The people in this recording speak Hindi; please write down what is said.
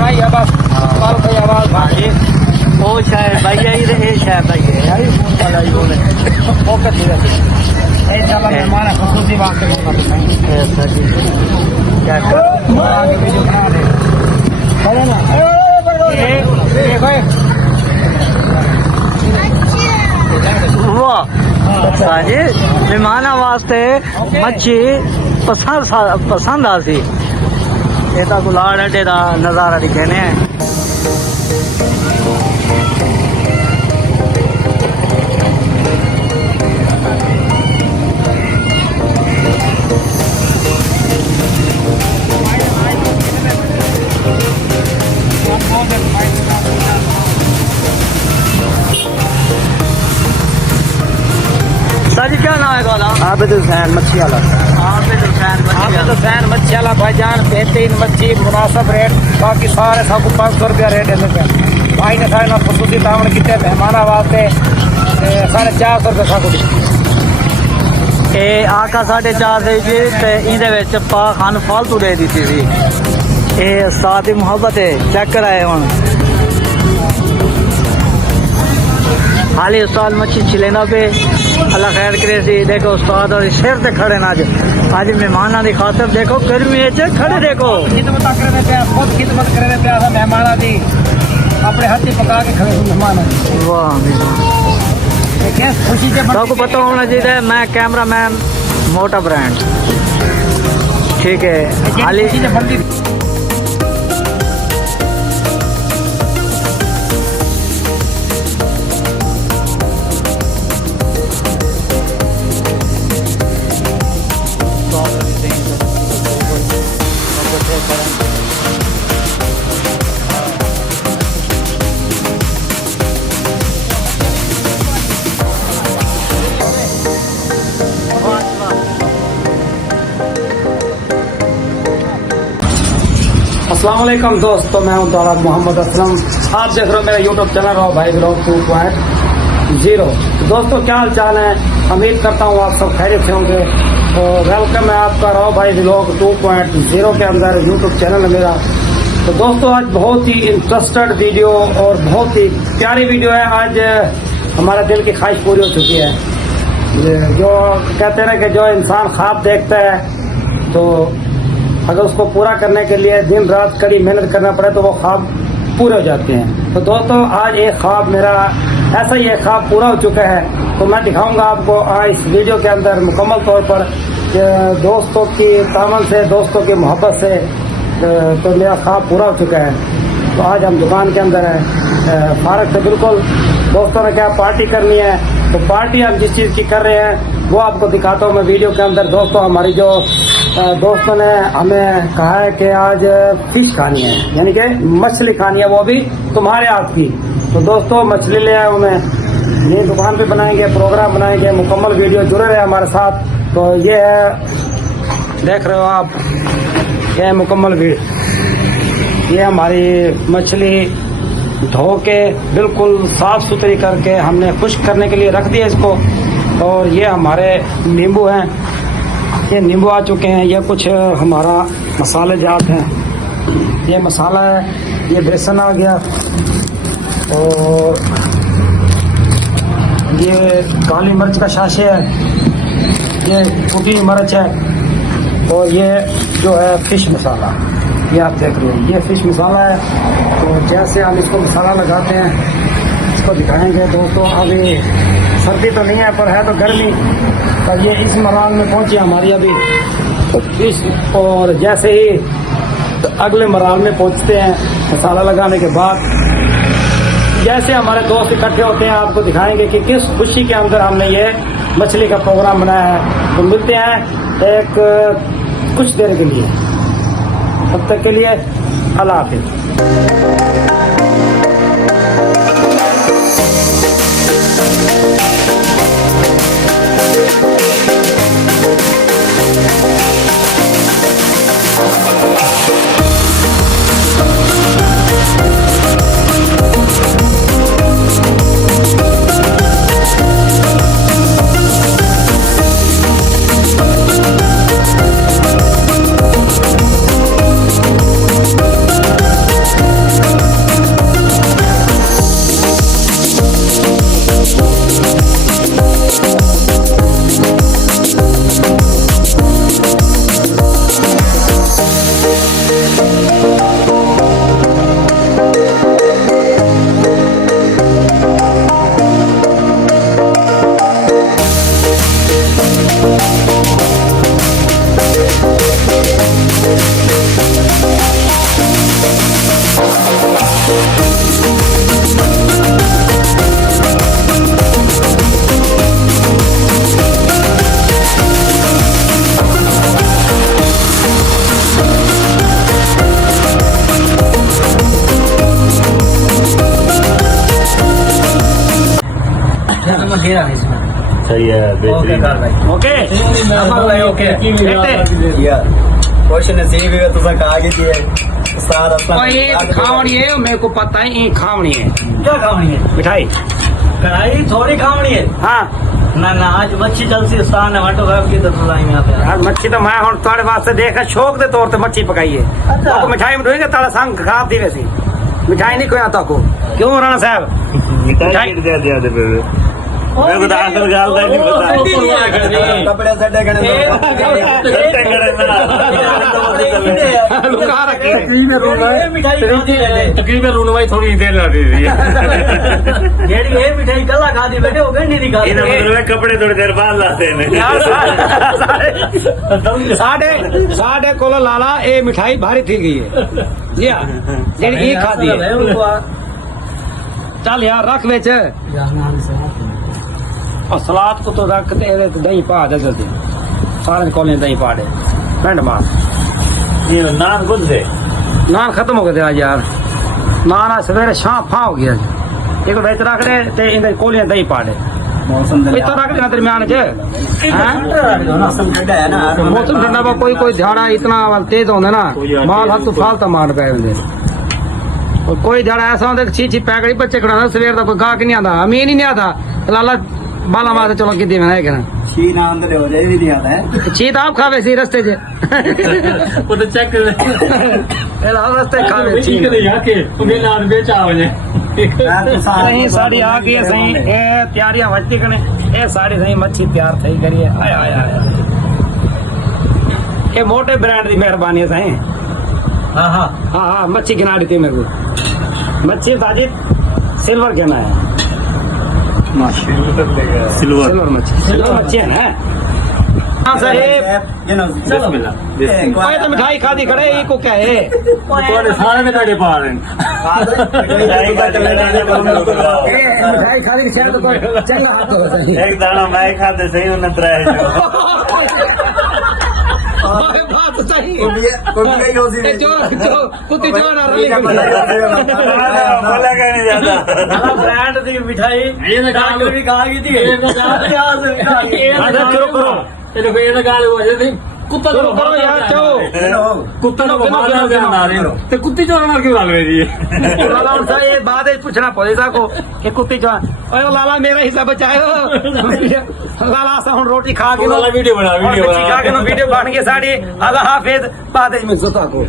बनाई है बस बाल की आवाज भाई वो शायद भैया ही ये शायद भैया यार फोन वाला ही बोले ओके ठीक है ए चला मेहमान है खुशी बात करेंगे ऐसा जी क्या कर आगे वीडियो बना दे चले ना ए भाई वाह साजी मेहमाना वास्ते मच्छी पसंद आसी ये तो गुलाड़ अड्डे का नज़ारा दिखेने हैं साजी क्या नाम है गाना आबिद हुसैन मच्छी वाला आबिद हुसैन मच्छी वाला भाईजान बेहतरीन मच्छी मुनासिब रेट बाकी सारे सबको 500 रुपया रेट है भाई ने सारे खसूसी तावन कितने मेहमान वास्ते 450 रुपये सबको ये आका 450 जी ते इंदे विच पा खान फालतू दे दी थी ये साथ ही मोहब्बत है चेक कराए हुन हाली उस्ताद मच्छी छिलेना पे अल्लाह खैर करे सी देखो उस्ताद और शेर से खड़े ना आज मेहमान की खातर देखो गर्मी खड़े देखो खिदमत करे पे खुद खिदमत करे पे मेहमान की अपने हाथी पका के खड़े मेहमान वाह खुशी के सबको पता होना चाहिए मैं कैमरा मैन मोटा ब्रांड ठीक है हाली अस्सलाम वालेकुम दोस्तों, मैं हूं दौलत मोहम्मद असलम। आप देख रहे हो मेरा यूट्यूब चैनल रहो भाई ब्लॉग 2.0। दोस्तों क्या हाल चाल है, उम्मीद करता हूं आप सब खैरियत से होंगे। तो वेलकम है आपका रहो भाई ब्लॉग 2.0 के अंदर यूट्यूब चैनल है मेरा। तो दोस्तों आज बहुत ही इंटरेस्टेड वीडियो और बहुत ही प्यारी वीडियो है। आज हमारा दिल की ख्वाहिश पूरी हो चुकी है। जो कहते हैं ना कि जो इंसान ख्वाब देखता है तो अगर उसको पूरा करने के लिए दिन रात कड़ी मेहनत करना पड़े तो वो ख्वाब पूरे हो जाते हैं। तो दोस्तों आज एक ख्वाब मेरा ऐसा ही एक ख्वाब पूरा हो चुका है। तो मैं दिखाऊंगा आपको आज इस वीडियो के अंदर मुकम्मल तौर पर दोस्तों की तामन से, दोस्तों की मोहब्बत से तो मेरा ख्वाब पूरा हो चुका है। तो आज हम दुकान के अंदर हैं फारग से बिल्कुल। दोस्तों ने क्या पार्टी करनी है तो पार्टी हम जिस चीज़ की कर रहे हैं वो आपको दिखाता हूँ मैं वीडियो के अंदर। दोस्तों हमारी जो दोस्तों ने हमें कहा है कि आज फिश खानी है, यानी कि मछली खानी है, वो भी तुम्हारे हाथ की। तो दोस्तों मछली ले आए हमें, ये दुकान पे बनाएंगे, प्रोग्राम बनाएंगे, मुकम्मल वीडियो जुड़े रहे हमारे साथ। तो ये है देख रहे हो आप, ये है मुकम्मल वीडियो। ये हमारी मछली धो के बिल्कुल साफ सुथरी करके हमने खुश्क करने के लिए रख दिया इसको। और ये हमारे नींबू हैं, ये नींबू आ चुके हैं। ये कुछ हमारा मसाले जात हैं, ये मसाला है, ये बेसन आ गया और ये काली मिर्च का शाशे है, ये कुटी मिर्च है और ये जो है फिश मसाला, ये आप देख रहे हो ये फिश मसाला है। तो जैसे हम इसको मसाला लगाते हैं इसको दिखाएंगे दोस्तों। अभी सर्दी तो नहीं है पर है तो गर्मी। और ये इस मराल में पहुंची हमारी अभी इस, और जैसे ही अगले मराल में पहुंचते हैं मसाला लगाने के बाद, जैसे हमारे दोस्त इकट्ठे होते हैं आपको दिखाएंगे कि किस खुशी के अंदर हमने ये मछली का प्रोग्राम बनाया है। तो मिलते हैं एक कुछ देर के लिए, तब तक के लिए अल्लाह हाफिज़। खीरा नहीं इसमें। सही है ओके बेहतरीन कर भाई। ओके अमर भाई ओके। यार कुछ नसीब है तुसा कहा कि दिए उस्ताद और ये खावणी है मेरे को पता है ये खावणी है क्या खावनी है? मिठाई कढ़ाई थोड़ी खावनी है। हाँ ना ना आज मच्छी चलती उस्ताद ने वाटो खाब की तो तुलाई में आते यार मच्छी तो मैं हूँ थोड़े वास्ते देखा शौक दे तौर पे मच्छी पकाई है अच्छा। तो मिठाई में ढोएंगे ताला संग खराब थी वैसी मिठाई नहीं कोई आता को क्यों राणा साहब मिठाई किट दे दे बेबे मेरे को तो असल गाल का नहीं पता कपड़े सटे गणे सट्टे करे ना लुका रखे मिठाई खाती है तकरीबन रूल भाई थोड़ी देर लगी थी जेडी ये मिठाई कला खाती बैठे हो गंडी नहीं खाती। इन्हें मतलब है कपड़े थोड़ी देर बाद लाते हैं यार साढ़े को लाला ये मिठाई भारी थी गई है जी हाँ जेडी ये खा दी है चल यार रख बेच और सलाद को तो रख दे दही पा दे जल्दी सारे कोले दही पा दे पेंड मार ये नान खुद से नान खत्म हो गए आज यार नान आज सवेरे शाम फा हो गया एक बेच रख दे ते इन कोलियां दही पा दे मौसम इतना रख देना दरमियान च मौसम ठंडा है ना मौसम ठंडा पर कोई झाड़ा इतना तेज होंगे ना माल हाथ फालता मार पे और कोई झाड़ा ऐसा होता छी छी पैकड़ी बच्चे खड़ा सवेर का कोई गाहक नहीं आता अमीन ही नहीं आता लाला बाला मार चलो कि है क्या शी नाम तो हो जाए भी नहीं आता है चीत आप खावे सी रस्ते च वो तो चेक रस्ते खावे ची जाके उन्हें नान बेचा हो जाए सही साड़ी आ गई है सही ए तैयारियां वजती कने ए साड़ी सही मच्छी तैयार थई करी है आया आया आया ये मोटे ब्रांड की मेहरबानी है सही हाँ हाँ हाँ हाँ मच्छी गिना दी थी मेरे को मच्छी साजिद सिल्वर कहना है सिल्वर सिल्वर मच्छी है ना हाँ सर ये कोई तो मिठाई खादी खड़े ये को क्या है तुम्हारे सारे में तड़े पा रहे मिठाई खादी खैर तो चंगा हाथ हो सही एक दाना मैं खाते सही उन्हें बात सही कुत्ती बोला क्या नहीं जाता ब्रांड दी मिठाई डॉक्टर भी खा गई थी शुरू करो कुत्ता शुरू करो यार क्यों कुत्ता तो कुत्ती चोर मार के डाल रही है लाला उनसे ये बात है पूछना पुलिस को कि कुत्ती जो ओए लाला मेरा हिस्सा बचाओ लाला सा हम रोटी खा के वीडियो बना खा के वीडियो बन के साड़ी अल्लाह हाफिज बाद में को